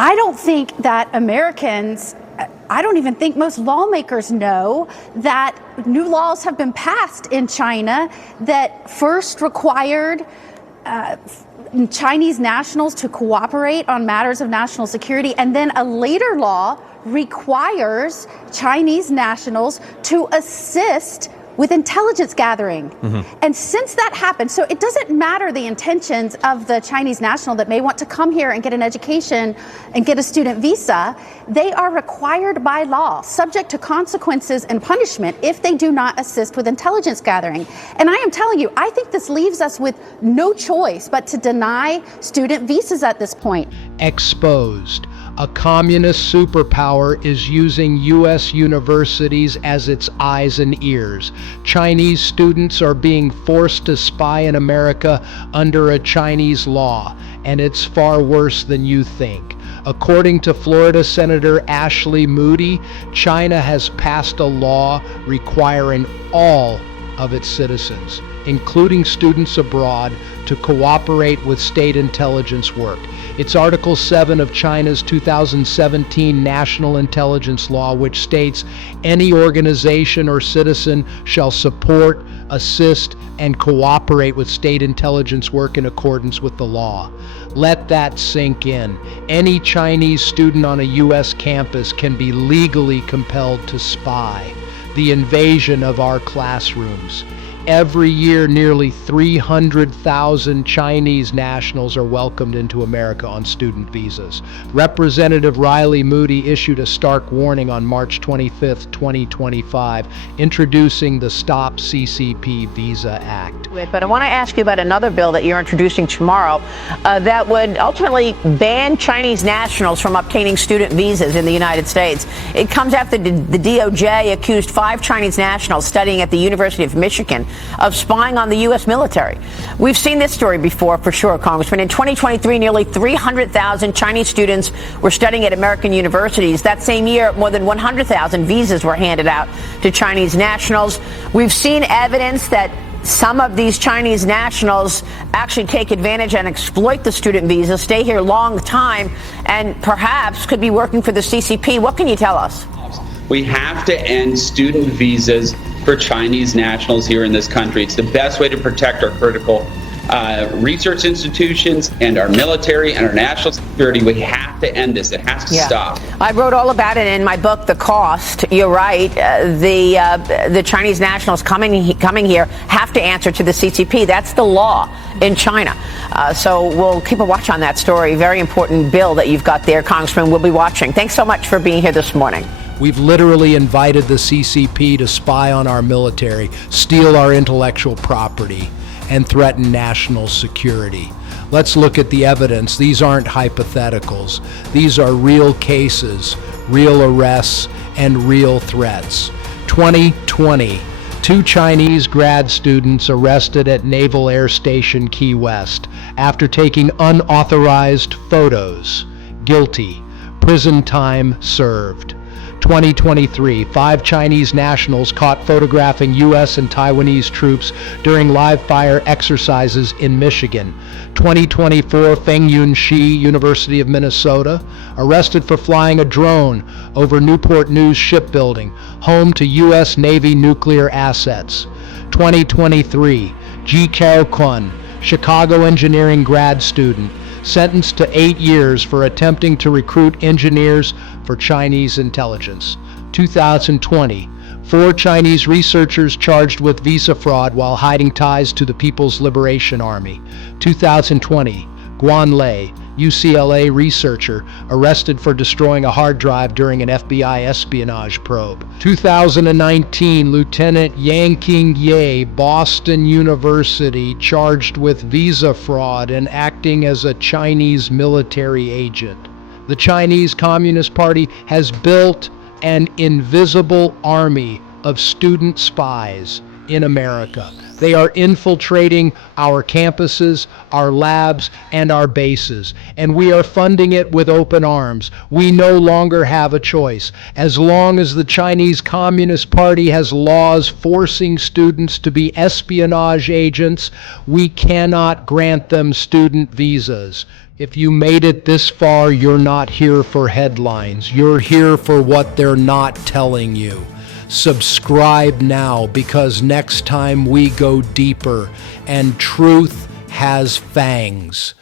I don't think that Americans, I don't even think most lawmakers know that new laws have been passed in China that first required Chinese nationals to cooperate on matters of national security, and then a later law requires Chinese nationals to assist with intelligence gathering. And since that happened, so it doesn't matter the intentions of the Chinese national that may want to come here and get an education and get a student visa, they are required by law, subject to consequences and punishment if they do not assist with intelligence gathering. And I am telling you, I think this leaves us with no choice but to deny student visas at this point. Exposed. A communist superpower is using U.S. universities as its eyes and ears. Chinese students are being forced to spy in America under a Chinese law, and it's far worse than you think. According to Florida Senator Ashley Moody, China has passed a law requiring all of its citizens, including students abroad, to cooperate with state intelligence work. It's Article 7 of China's 2017 National Intelligence Law, which states any organization or citizen shall support, assist, and cooperate with state intelligence work in accordance with the law. Let that sink in. Any Chinese student on a U.S. campus can be legally compelled to spy. The invasion of our classrooms. Every year, nearly 300,000 Chinese nationals are welcomed into America on student visas. Representative Riley Moody issued a stark warning on March 25, 2025, introducing the Stop CCP Visa Act. But I want to ask you about another bill that you're introducing tomorrow that would ultimately ban Chinese nationals from obtaining student visas in the United States. It comes after the DOJ accused 5 Chinese nationals studying at the University of Michigan of spying on the U.S. military. We've seen this story before, for sure, Congressman. In 2023, nearly 300,000 Chinese students were studying at American universities. That same year, more than 100,000 visas were handed out to Chinese nationals. We've seen evidence that some of these Chinese nationals actually take advantage and exploit the student visa, stay here long time, and perhaps could be working for the CCP. What can you tell us? We have to end student visas for Chinese nationals here in this country. It's the best way to protect our critical research institutions and our military and our national security. We have to end this. It has to stop. I wrote all about it in my book, The Cost. You're right. The Chinese nationals coming here have to answer to the CCP. That's the law in China. So we'll keep a watch on that story. Very important bill that you've got there, Congressman. We'll be watching. Thanks so much for being here this morning. We've literally invited the CCP to spy on our military, steal our intellectual property, and threaten national security. Let's look at the evidence. These aren't hypotheticals. These are real cases, real arrests, and real threats. 2020, 2 Chinese grad students arrested at Naval Air Station Key West after taking unauthorized photos. Guilty. Prison time served. 2023, 5 Chinese nationals caught photographing U.S. and Taiwanese troops during live-fire exercises in Michigan. 2024, Feng Yunxi, University of Minnesota, arrested for flying a drone over Newport News Shipbuilding, home to U.S. Navy nuclear assets. 2023, Ji Kao-kun, Chicago engineering grad student, sentenced to 8 years for attempting to recruit engineers for Chinese intelligence. 2020, 4 Chinese researchers charged with visa fraud while hiding ties to the People's Liberation Army. 2020, Guan Lei, UCLA researcher, arrested for destroying a hard drive during an FBI espionage probe. 2019, Lieutenant Yang Ye, Boston University, charged with visa fraud and acting as a Chinese military agent. The Chinese Communist Party has built an invisible army of student spies in America. They are infiltrating our campuses, our labs, and our bases, and we are funding it with open arms. We no longer have a choice. As long as the Chinese Communist Party has laws forcing students to be espionage agents, we cannot grant them student visas. If you made it this far, you're not here for headlines. You're here for what they're not telling you. Subscribe now, because next time we go deeper, and truth has fangs.